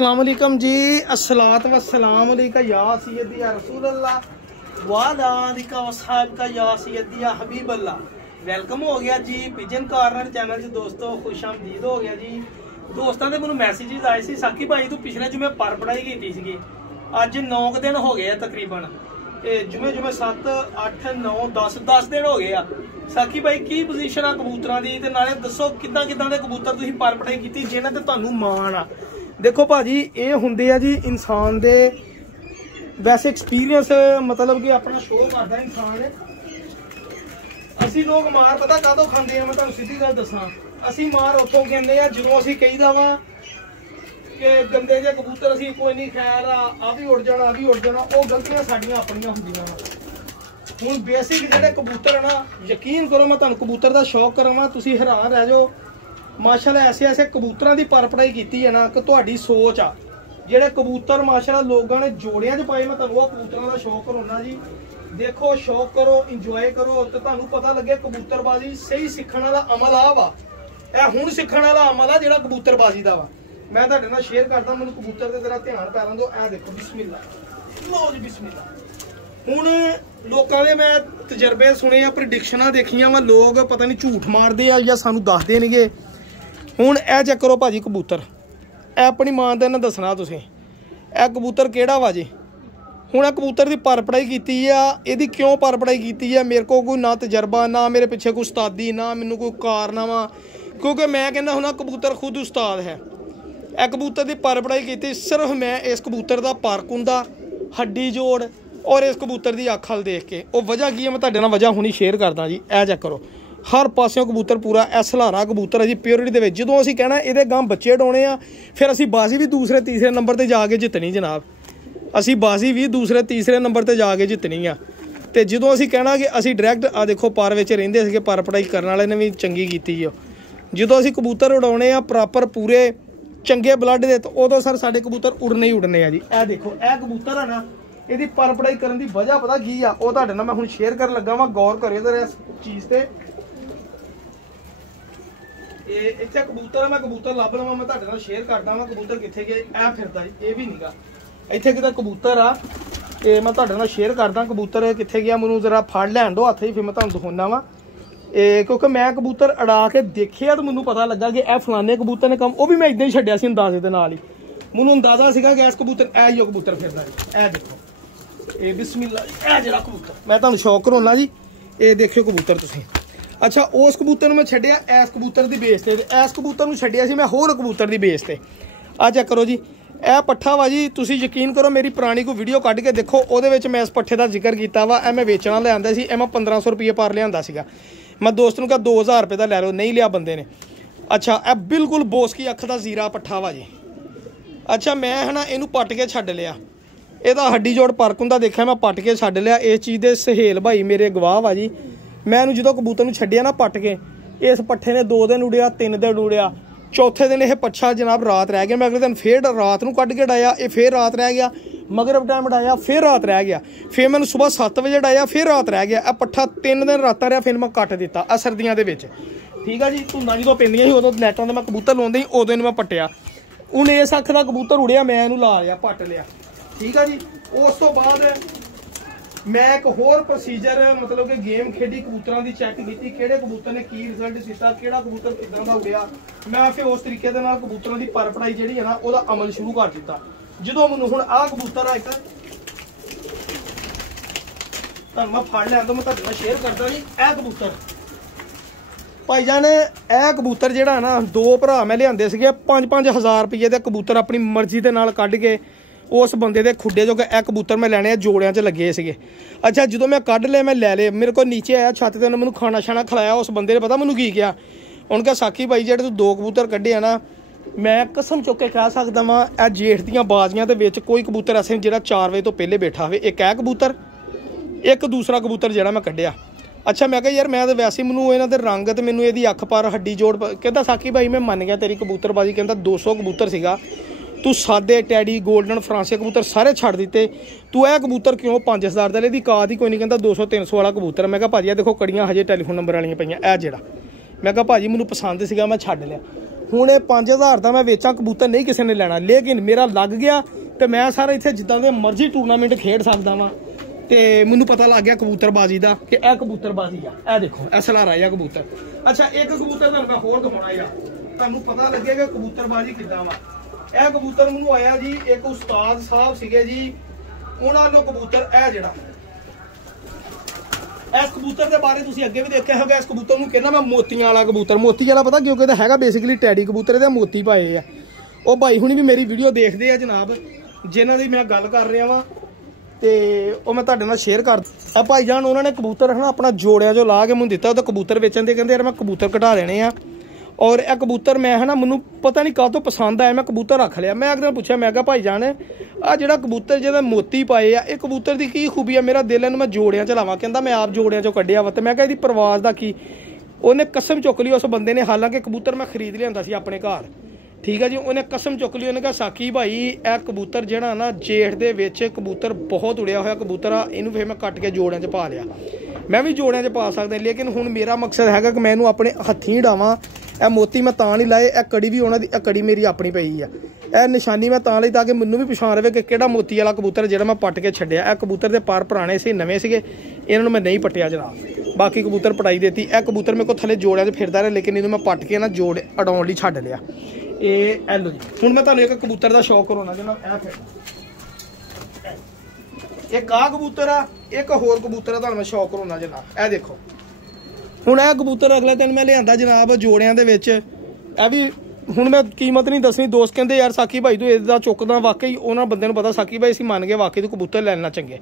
अस्सलामुअलैकुम जी, अस्सलात वस्सलाम अलैका या सय्यदी या रसूल अल्लाह वाला आलिका वसहाब का या सय्यदी या हबीब अल्लाह। वेलकम हो गया जी पिजन कॉर्नर चैनल च दोस्तों, खुश आमदीद हो गया जी। दोस्तों के मैं मैसेजेस आए सी, साकी भाई तू पिछले जुमे पर पढ़ाई की सी, अज 9 दिन हो गए तकरीबन, जुमे 7 8 9 10 दिन हो गए। साकी भाई की पोजीशन आ कबूतरां दी, ते नाले दसो किदां किदां दे कबूतर तुसीं पर पढ़ाई कीती जिन्हां ते तुहानूं माण आ। देखो भाजी ये होंदे आ जी इंसान दे वैसे एक्सपीरियंस, मतलब कि अपना शो करदा इंसान। असी लोग मार पता कादों खांदे आ, मैं तुहानूं सीधी गल दसां, असी मार उत्थों कहंदे आ जदों असी कहीदा वा कि गंदे जे कबूतर असी कोई नहीं खैर आ भी उड़ जाना, आ भी उड़ जाना, वो गलतियां साडियां अपनियां हुंदियां वा। हुण बेसिक जिहड़े कबूतर है ना, यकीन करो मैं तुहानूं कबूतर दा शौक करावां, तुसीं हैरान रह जाओ। माशाल्लाह ऐसे ऐसे कबूतरां दी पर पढ़ाई कीती है ना कि तुहाडी सोच आ। जेह्ड़े कबूतर माशाल्लाह लोगों ने जोड़ियां च पाए, मैं तुहानूं कबूतरां दा शौक कराउणा जी। देखो शौक करो, इंजॉय करो, तो तुहानूं पता लगे कबूतरबाजी सही सीखण वाला अमल आ वा। ਇਹ ਹੁਣ ਸਿੱਖਣ ਵਾਲਾ ਅਮਲ ਆ ਜਿਹੜਾ ਕਬੂਤਰਬਾਜ਼ੀ ਦਾ ਵਾ। ਮੈਂ ਤੁਹਾਡੇ ਨਾਲ ਸ਼ੇਅਰ ਕਰਦਾ, ਮੈਨੂੰ ਕਬੂਤਰ ਤੇ ਜ਼ਰਾ ਧਿਆਨ ਪੈਰਾਂ ਦਿਓ। ਇਹ ਦੇਖੋ ਬਿਸਮਿਲ੍ਲਾ, ਲਓ ਜੀ ਬਿਸਮਿਲ੍ਲਾ। ਹੁਣ ਲੋਕਾਂ ਦੇ ਮੈਂ ਤਜਰਬੇ ਸੁਣੇ ਆ, ਪ੍ਰੈਡਿਕਸ਼ਨਾਂ ਦੇਖੀਆਂ ਵਾ, ਲੋਕ ਪਤਾ ਨਹੀਂ ਝੂਠ ਮਾਰਦੇ ਆ ਜਾਂ ਸਾਨੂੰ ਦੱਸ ਦੇਣਗੇ। ਹੁਣ ਇਹ ਚੈੱਕ ਕਰੋ ਭਾਜੀ ਕਬੂਤਰ, ਇਹ ਆਪਣੀ ਮਾਂ ਦੇ ਨਾਲ ਦੱਸਣਾ ਤੁਸੀਂ ਇਹ ਕਬੂਤਰ ਕਿਹੜਾ ਵਾ ਜੀ। ਹੁਣ ਇਹ ਕਬੂਤਰ ਦੀ ਪਰ ਪੜਾਈ ਕੀਤੀ ਆ, ਇਹਦੀ ਕਿਉਂ ਪਰ ਪੜਾਈ ਕੀਤੀ ਆ, ਮੇਰੇ ਕੋਲ ਕੋਈ ਨਾ ਤਜਰਬਾ, ਨਾ ਮੇਰੇ ਪਿੱਛੇ ਕੋਈ ਉਸਤਾਦੀ, ਨਾ ਮੈਨੂੰ ਕੋਈ ਕਾਰਨਾਮਾ, क्योंकि मैं कहना हूँ कबूतर खुद उस्ताद है। यह कबूतर की पर पढ़ाई की सिर्फ मैं इस कबूतर का पर कुंदा, हड्डी जोड़ और इस कबूतर की अख हल देख के, वो वजह की है मैं तुहाडे नाल वजह हुणी शेयर करदा जी। ए चेक करो, हर पासों कबूतर पूरा ए सलारा कबूतर है जी, प्योरिटी दे विच। जदों असीं कहना इहदे गां बच्चे डोने आ, फिर असीं बाजी भी दूसरे तीसरे नंबर ते जाके जितनी जनाब, असीं बाजी भी दूसरे तीसरे नंबर ते जाके जितनी आ। ते जदों असीं कहना कि असीं डायरैक्ट आ देखो पर विच रहिंदे सीगे, पर पढ़ाई करन वाले ने भी चंगी कीती है। जो असी कबूतर उड़ाने प्रॉपर पूरे चंगे ब्लड दे, तो उदों सर साडे कबूतर उड़ने ही उड़ने आ जी। ए देखो ए कबूतर है ना, इहदी पर पढ़ाई करन दी वजह पता की आ, वो तुहाडे नाल मैं हुण शेयर करन लगा वां। गौर करियो जरा इस चीज़ ते। इत्थे कबूतर मैं कबूतर लभ लवां, मैं तुहाडे नाल शेयर करदा वां कबूतर कित्थे गए। ए फिरदा जी, ये भी नीगा इत्थे किते कबूतर आ, ते मैं तुहाडे नाल शेयर करदा कबूतर कित्थे गया। मैनूं जरा फड़ लैण दो हत्थ, फिर मैं तुहानूं दिखाउणा वां। क्योंकि मैं कबूतर अड़ा के देखिया तो मैनूं पता लगा कि यह फलाने कबूतर ने कम, वो भी मैं इदां ही छड्डिया सी अंदाजे दे नाल ही। मैनूं अंदाजा सीगा कि इस कबूतर ए ही कबूतर फिरदा जी। ए देखो ये बिस्मिल्लाह, ए जिहड़ा कबूतर मैं तुहानूं शौक कराउणा जी, ये देखियो कबूतर तुसीं। अच्छा उस कबूतर नूं मैं छड्डिया इस कबूतर दी बेस ते, इस कबूतर नूं छड्डिया सी मैं होर कबूतर दी बेस ते। आ चेक करो जी, यह पट्ठा वा जी। तुसीं यकीन करो मेरी पुरानी कोई वीडियो कढ के देखो, उहदे विच मैं इस पट्ठे दा जिक्र कीता वा। मैं वेचना लिआंदा सी, मैं 1500 रुपये पर लिआंदा सीगा। मैं दोस्त नूं कहा 2000 रुपये का लै लो, नहीं लिया बंदे ने। अच्छा यह बिल्कुल बोस की अख का जीरा पट्ठा वा जी। अच्छा मैं है ना इनू पट के छड्ड लिया, ਇਹਦਾ हड्डी जोड़ परक हुंदा देखिया, मैं पट के छड्ड लिया। इस चीज़ के सहेल भाई मेरे गवाह वा जी। मैं जो कबूतर नूं छड्डिया ना पट के, इस पट्ठे ने 2 दिन उड़िया, 3 दिन उड़िया, चौथे दिन यह पच्छा जनाब रात रह गया। मैं अगले दिन फिर रात नूं कढ के डाया, ये फिर रात रह गया। मगरब टाइम डाया, फिर रात रह गया। फिर मैंने सुबह 7 बजे डाया, फिर रात रह गया। पट्ठा 3 दिन रात रहा, फिर मैं कट दिता आ सर्दियों के विच। ठीक है जी, धुंदां जो पैंदियां सी उदों नैटां ते मैं कबूतर लाउंदा ही, उदों मैं पट्टिया। हुण इस अख दा कबूतर उड़िया, मैं इहनूं ला लिया, पट लिया। ठीक है जी, उस तो बाद मैं एक होर प्रोसीजर मतलब कि गेम खेडी, कबूतरां दी चैक कीती, किहड़े कबूतर ने की रिजल्ट दिता, किहड़ा कबूतर किदां दा उड़िया। मैं फिर उस तरीके दे नाल कबूतरां दी पर पढ़ाई जिहड़ी है ना उहदा अमल शुरू कर दिता। जो मैनूं हुण आह कबूतर आ एक तुहानूं मैं फड़ लिया, तो मैं तुहाडे नाल शेयर करदा जी। यह कबूतर भाईजान, यह कबूतर जिहड़ा ना 2 भरा मैं लिआंदे सीगे 5-5 हज़ार रुपये दे कबूतर अपनी मर्जी दे नाल कढ के उस बंदे दे खुड्डे जो यह कबूतर मैं लैने जोड़ियां च लगे सीगे। अच्छा जो मैं कढ ले, मैं लै ले, मेरे को नीचे आया छत ते मैनूं खाना शाना खिलाया। उस बंदे ने पता मैनूं की किया, उन्होंने कहा साकी भाई जेह्ड़े तूं 2 कबूतर कड्ढे आ ना, मैं कसम चुक के कह सकदा वां ए जेठ दियां बाजियां दे विच कोई कबूतर ऐसे जिहड़ा 4 बजे तो पहले बैठा होवे। एक है कबूतर, एक दूसरा कबूतर जिहड़ा मैं कड्ढिया। अच्छा मैं कहा यार मैं तो वैसे मैनूं इन्हां दे रंग ते मैनूं इहदी अख पर हड्डी जोड़, कहंदा साकी भाई मैं मन गया तेरी कबूतरबाजी। कहंदा 200 कबूतर सीगा, तू सादे टैडी गोल्डन फ्रांसिया कबूतर सारे छड्ड दिते, तू यह कबूतर क्यों 5000 दा ले, काद ही कोई नहीं। कहंदा 200-300 वाला कबूतर। मैं कहा भाजी देखो कड़ियां हजे टैलीफोन नंबर वालियां पईयां, ए जेड़ा। मैं कहा भाजी मैनूं पसंद सीगा, मैं छड्ड लिया। ਹੁਣ ਇਹ 5000 ਦਾ मैं वेचा कबूतर नहीं किसी ने लेना, लेकिन मेरा लग गया तो मैं सारा इत्थे जिद्दां दे मर्जी टूर्नामेंट खेड सकदा वां। ते मैनूं पता लग गया कबूतरबाजी का कि यह कबूतरबाजी आ, यह देखो यह सलारा है कबूतर। अच्छा एक कबूतर तुहानूं मैं होर दिखाउणा या तुहानूं पता लगेगा कबूतरबाजी किद्दां वा। यह कबूतर मैनूं आया जी एक उस्ताद साहब सीगे जी, उन्हां नूं कबूतर यह जिहड़ा इस कबूतर के बारे तुसीं अगे भी देखिआ होगा। इस कबूतर नूं कहना मैं मोतियां वाला कबूतर, मोती वाला पता क्योंकि इहदा हैगा बेसिकली टैडी कबूतर, इहदे मोती पाए आ। वो भाई हुणी भी मेरी वीडियो देखते हैं जनाब, जिन्हां दी मैं गल कर रहा वां ते वो मैं तुहाडे नाल शेयर कर। भाईजान उन्होंने कबूतर है ना अपना जोड़ियां जो ला के मैनूं दिता, तो कबूतर बेचण दे कहंदे यार मैं कबूतर घटा देने आ। और यह कबूतर मैं है ना मैनूं पता नहीं काह तो पसंद आया, मैं कबूतर रख लिया। मैं एक दिन पूछा, मैं कहा भाईजान आ जिहड़ा कबूतर जिहदे मोती पाए आ, ये कबूतर की की खूबी है? मेरा दिल इहनूं मैं जोड़ियां च लावां। कहंदा मैं आप जोड़ियां चों कड्ढिया वा। ते मैं कहा इहदी परवाज़ दा की? उन्हें कसम चुक ली उस बंदे ने, हालांकि कबूतर मैं खरीद लिआंदा सी अपने घर, ठीक है जी। उन्हें कसम चुक ली, उन्हें कहा साकी भाई यह कबूतर जिहड़ा ना जेठ दे विच कबूतर बहुत उड़िया होया कबूतर आ, इनू फिर मैं कट के जोड़ियां च पा लिया। मैं भी जोड़ियां च पा सकदा, लेकिन हुण मेरा मकसद हैगा कि मैं इनू अपने हत्थीं डावां। यह मोती मैं तां नहीं लाए, यह कड़ी भी उन्हां दी, कड़ी मेरी अपनी पई आ। यह निशानी मैं तां लई ताकि मैनूं भी पछाण रहे कि किहड़ा मोती वाला कबूतर जिहड़ा मैं पट के छड्डिया। यह कबूतर दे पर पुराने से नवें सीगे, इन्हां नूं मैं नहीं पट्टिया जनाब। बाकी कबूतर पटाई देती। यह कबूतर मेरे को थले जोड़ियां च फिरदा रहा, लेकिन इनू मैं पट के ना जोड़ अड़ाउण लई छड्ड लिया। ये लो जी, हुण मैं तुहानूं एक कबूतर का शौक कराउणा जनाब। एक आ कबूतर आ, एक होर कबूतर का तुहानूं मैं शौक कराउणा जनाब। यह देखो हुण यह कबूतर अगले दिन मैं लिआंदा जनाब जोड़ियां दे विच। यह भी हुण मैं कीमत नहीं दसनी, दोस्त कहंदे यार साकी भाई तू इसदा चुकदा, वाकई उन्हां बंदे नूं पता साकी भाई असीं मन गए वाकई तू कबूतर लैना चंगे।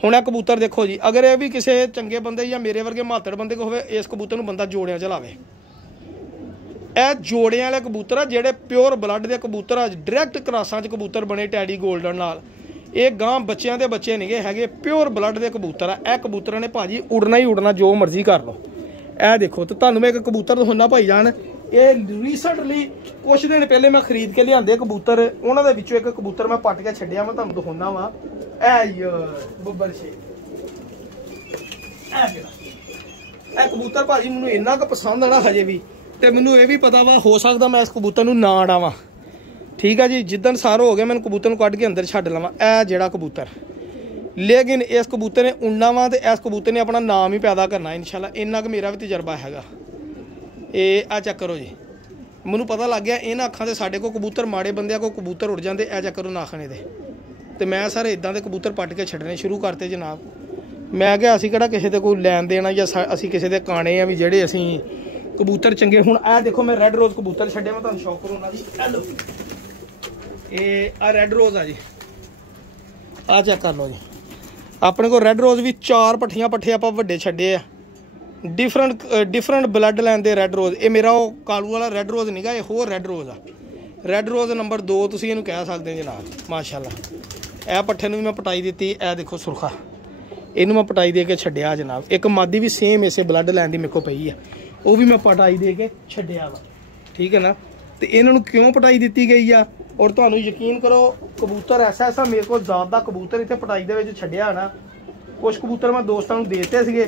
हुण यह कबूतर देखो जी, अगर यह भी किसी चंगे बंदे या मेरे वर्गे मातड़ बंदे को होवे, इस कबूतर नूं बंदा जोड़ियां च लावे। यह जोड़ियां वाले कबूतर आ जिहड़े प्योर ब्लड के कबूतर आ, डायरैक्ट क्रासां च कबूतर बने टैडी गोल्डन नाल। ये गां बच्चों के बच्चे नहीं हैगे, प्योर ब्लड के कबूतर आ। यह कबूतर ने भाजी उड़ना ही उड़ना, जो मर्जी कर लो। यह देखो तो तुहानूं मैं एक कबूतर दिखाउणा भाईजान। ये रिसेंटली कुछ दिन पहले मैं खरीद के लिआंदे कबूतर, उन्हां दे विचों एक कबूतर मैं पट के छड्डिया, मैं तुहानूं दिखाउणा वा। बब्बर शेर यह कबूतर भाजी मैनूं इन्ना क पसंद है ना हजे भी, तो मैनूं ये भी पता वा हो सकता मैं इस कबूतर नूं ना अड़ावां, ठीक है जी। जिद्दन सारो हो गया मैं कबूतर कढ़ के अंदर छड्ड लवां। यह जिहड़ा कबूतर, लेकिन इस कबूतर ने उड़ना वा, तो इस कबूतर ने अपना नाम ही पैदा करना इंशाल्लाह। इन्ना क मेरा भी तजर्बा हैगा। ये आ चेक करो जी, मैनूं पता लग गया इन्हां अखां ते साडे को कबूतर माड़े बंदे को कबूतर उड़ जाते। ए चेक करो नाखने दे, तो मैं सर इदां दे कबूतर पट के छड्डने शुरू करते जनाब। मैं क्या असीं किहड़ा किसी दे कोई लैन देना या असीं किसी दे काणे आ भी जिहड़े असीं कबूतर चंगे। हुण आ देखो मैं रैड रोज़ कबूतर छड्डिया, मैं तुहानूं शौक कराउणा जी। हेलो ये आ रैड रोज़ आ जी, आ चेक कर लो जी। अपने को रैड रोज़ भी 4 पट्ठियां पट्ठे आपां वड्डे छड्डे आ, डिफरेंट ब्लड लाइन दे रैड रोज़। ये मेरा वो कालू वाला रैड रोज़ नहीं गा, ये होर रैड रोज़ आ। रैड रोज़ नंबर 2 तुसीं इहनूं कह सकदे जनाब। माशाअल्लाह यह पट्ठे नूं भी मैं पटाई दी। यह देखो सुरखा, इनू मैं पटाई दे के छड्डिया जनाब। एक मादी भी सेम इसे ब्लड लाइन दी मेरे को पई है, वो भी मैं पटाई दे के छड्डिया वा, ठीक है ना। तो इन्हों क्यों पटाई दी गई आ, और तुहानूं यकीन करो कबूतर ऐसा मेरे को ज़्यादा कबूतर इत्थे पटाई दे विच छड्डिया ना। कुछ कबूतर मैं दोस्तों नूं देते सीगे,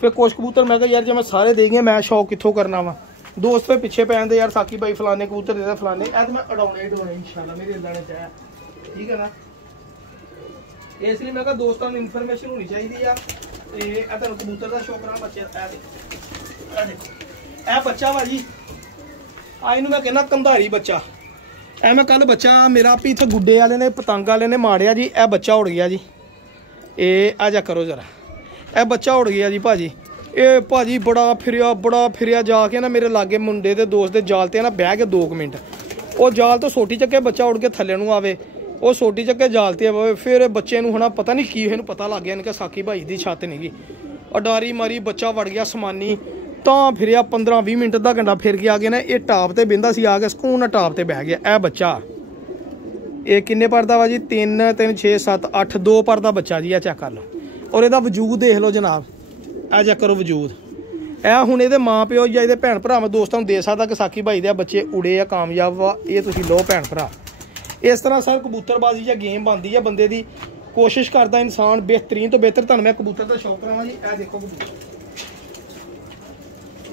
फिर कुछ कबूतर मैं कहा यार जो मैं सारे दे गए मैं शौक कित्थों करना वा। दोस्त फिर पिछे पै जांदे यार साकी भाई फलाने कबूतर दे फलाने, ऐ मैं अड़ाउणे ही ढोने इंशाल्लाह मेरे अल्लाह ने चाहे, ठीक है ना। इसलिए मैं कहा दोस्तों को इन्फॉर्मेशन होनी चाहिए आ। तो कबूतर का शौक रहा बच्चे। देखो बच्चा वा जी, इनू मैं कहना कंधारी बच्चा। मैं कल बच्चा मेरा भी इतने गुड्डे वाले ने पतंग वाले ने मारिया जी, यह बच्चा उड़ गया जी। ये आ जा करो जरा, यह बच्चा उड़ गया जी भाजी। ये भाजी बड़ा फिरिया जाके ना मेरे लागे मुंडे के दोस्त के जाल ते ना बह के 2 मिनट, वो जाल तो सोटी चक्के बच्चा उड़ के थले नूं आवे, वो सोटी चक्के जाल ते आवे। फिर बच्चे नूं है पता नहीं की पता लग गया इनके साकी भाई की छत नहीं गई, अडारी मारी बच्चा वड़ गया समानी, ਤਾਂ ਫਿਰਿਆ 15-20 ਮਿੰਟ ਦਾ ਘੰਟਾ ਫਿਰ ਕੇ ਆ ਗਿਆ ਨਾ। ਇਹ ਟਾਪ ਤੇ ਬਿੰਦਾ ਸੀ, ਆ ਕੇ ਸਕੂਨ ਨਾਲ ਟਾਪ ਤੇ ਬਹਿ ਗਿਆ। ਇਹ ਬੱਚਾ ਇਹ ਕਿੰਨੇ ਪਰ ਦਾ ਵਾ ਜੀ? 3 3 6 7 8 2 ਪਰ ਦਾ ਬੱਚਾ ਜੀ। ਇਹ ਚੈੱਕ ਕਰ ਲਓ, ਔਰ ਇਹਦਾ ਵਜੂਦ ਦੇਖ ਲਓ ਜਨਾਬ। ਇਹ ਚੈੱਕ ਕਰੋ ਵਜੂਦ। ਇਹ ਹੁਣ ਇਹਦੇ ਮਾਂ ਪਿਓ ਜਾਂ ਇਹਦੇ ਭੈਣ ਭਰਾਵਾਂ ਦੋਸਤਾਂ ਨੂੰ ਦੇ ਸਕਦਾ ਕਿ ਸਾਕੀ ਭਾਈ ਦੇ ਬੱਚੇ ਉੜੇ ਆ ਕਾਮਯਾਬ ਵਾ। ਇਹ ਤੁਸੀਂ ਲਓ ਭੈਣ ਭਰਾ। ਇਸ ਤਰ੍ਹਾਂ ਸਰ ਕਬੂਤਰਬਾਜ਼ੀ ਜਾਂ ਗੇਮ ਬਣਦੀ ਆ ਬੰਦੇ ਦੀ। ਕੋਸ਼ਿਸ਼ ਕਰਦਾ ਇਨਸਾਨ ਬਿਹਤਰੀਨ ਤੋਂ ਬਿਹਤਰ। ਤੁਹਾਨੂੰ ਮੈਂ ਕਬੂਤਰ ਦਾ ਸ਼ੌਕ ਕਰਾਵਾਂ ਜੀ। ਇਹ ਦੇਖੋ ਕਬੂਤਰ,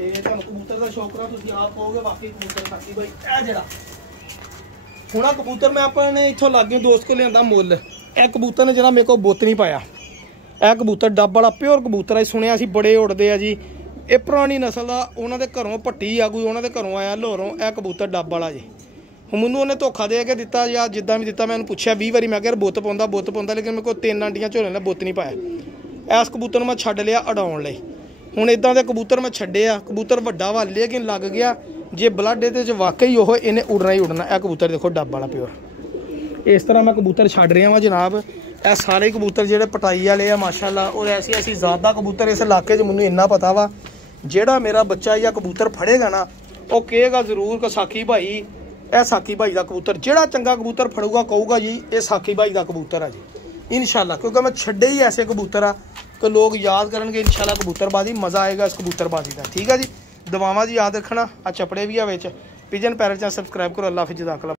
ਤੇ ਤੁਹਾਨੂੰ ਕਬੂਤਰ ਦਾ ਸ਼ੌਕ ਨਾ ਤੁਸੀਂ ਆਪ ਕਹੋਗੇ ਵਾਕਈ ਕਬੂਤਰ ਸਾਕੀ ਭਾਈ। ਇਹ ਜਿਹੜਾ ਹੁਣ ਆ ਕਬੂਤਰ ਮੈਂ ਆਪਣੇ ਇੱਥੋਂ ਲਾਗੇ ਦੋਸਤ ਕੋਲ ਲਿਆਂਦਾ ਮੁੱਲ। ਇਹ ਕਬੂਤਰ ਨੇ ਜਿਹੜਾ ਮੇਰੇ ਕੋਲ ਬੁੱਤ ਨਹੀਂ ਪਾਇਆ। ਇਹ ਕਬੂਤਰ ਡੱਬ ਵਾਲਾ ਪਿਓਰ ਕਬੂਤਰ ਹੈ। ਸੁਣਿਆ ਸੀ ਬੜੇ ਉੜਦੇ ਆ ਜੀ। ਇਹ ਪੁਰਾਣੀ ਨਸਲ ਦਾ, ਉਹਨਾਂ ਦੇ ਘਰੋਂ ਪੱਟੀ ਆ ਕੋਈ, ਉਹਨਾਂ ਦੇ ਘਰੋਂ ਆਇਆ ਲਾਹੌਰੋਂ। ਇਹ ਕਬੂਤਰ ਡੱਬ ਵਾਲਾ ਜੀ। ਹੁਣ ਮੈਨੂੰ ਉਹਨੇ ਧੋਖਾ ਦੇ ਕੇ ਦਿੱਤਾ ਜਾਂ ਜਿੱਦਾਂ ਵੀ ਦਿੱਤਾ। ਮੈਂ ਉਹਨੂੰ ਪੁੱਛਿਆ 20 ਵਾਰੀ, ਮੈਂ ਕਿਹਾ ਬੁੱਤ ਪਾਉਂਦਾ, ਲੇਕਿਨ ਮੇਰੇ ਕੋਲ 3 ਆਂਡੀਆਂ ਝੋਲੇ ਨਾਲ ਬੁੱਤ ਨਹੀਂ ਪਾਇਆ। ਇਸ ਕਬੂਤਰ ਨੂੰ ਮੈਂ ਛੱਡ ਲਿਆ ਉਡਾਉਣ ਲਈ। ਹੁਣ ਇਦਾਂ ਦੇ ਕਬੂਤਰ ਮੈਂ ਛੱਡੇ ਆ। ਕਬੂਤਰ ਵੱਡਾ ਵਾ ਲੇਕਿਨ ਲੱਗ ਗਿਆ ਜੇ ਬਲੱਡ ਇਹਦੇ 'ਚ ਵਾਕਈ ਉਹ ਇਹਨੇ ਉੜਨਾ ਹੀ ਉੜਨਾ। ਇਹ ਕਬੂਤਰ ਦੇਖੋ ਡੱਬ ਵਾਲਾ ਪਿਓਰ। ਇਸ ਤਰ੍ਹਾਂ ਮੈਂ ਕਬੂਤਰ ਛੱਡ ਰਿਹਾ ਵਾ ਜਨਾਬ। ਇਹ ਸਾਰੇ ਕਬੂਤਰ ਜਿਹੜੇ ਪਟਾਈ ਵਾਲੇ ਆ ਮਾਸ਼ਾਅੱਲਾ, ਔਰ ਐਸੀ ਜ਼ਿਆਦਾ ਕਬੂਤਰ ਇਸ ਇਲਾਕੇ 'ਚ ਮੈਨੂੰ ਇੰਨਾ ਪਤਾ ਵਾ। ਜਿਹੜਾ ਮੇਰਾ ਬੱਚਾ ਜਾਂ ਕਬੂਤਰ ਫੜੇਗਾ ਨਾ ਉਹ ਕਹੇਗਾ ਜ਼ਰੂਰ ਕਿ ਸਾਕੀ ਭਾਈ ਇਹ ਸਾਕੀ ਭਾਈ ਦਾ ਕਬੂਤਰ। ਜਿਹੜਾ ਚੰਗਾ ਕਬੂਤਰ ਫੜੂਗਾ ਕਹੂਗਾ ਜੀ ਇਹ ਸਾਕੀ ਭਾਈ ਦਾ ਕਬੂਤਰ ਆ ਜੀ ਇਨਸ਼ਾਅੱਲਾ। ਕਿਉਂਕਿ ਮੈਂ ਛੱਡੇ ਹੀ ਐਸੇ ਕਬੂਤਰ ਆ ਕਿ ਲੋਕ ਯਾਦ ਕਰਨਗੇ ਇਨਸ਼ਾਅੱਲਾ ਕਬੂਤਰਬਾਜ਼ੀ। ਮਜ਼ਾ ਆਏਗਾ ਇਸ ਕਬੂਤਰਬਾਜ਼ੀ ਦਾ। ਠੀਕ ਆ ਜੀ। ਦੁਆਵਾਂ ਜੀ ਯਾਦ ਰੱਖਣਾ। ਆ ਚਪੜੇ ਵੀ ਆ ਵਿੱਚ। ਪਿਜਨ ਪੈਰਟ ਚੈਨਲ ਸਬਸਕ੍ਰਾਈਬ ਕਰੋ। ਅੱਲਾ ਹਾਫਿਜ਼। ਜਜ਼ਾਕੱਲਾ।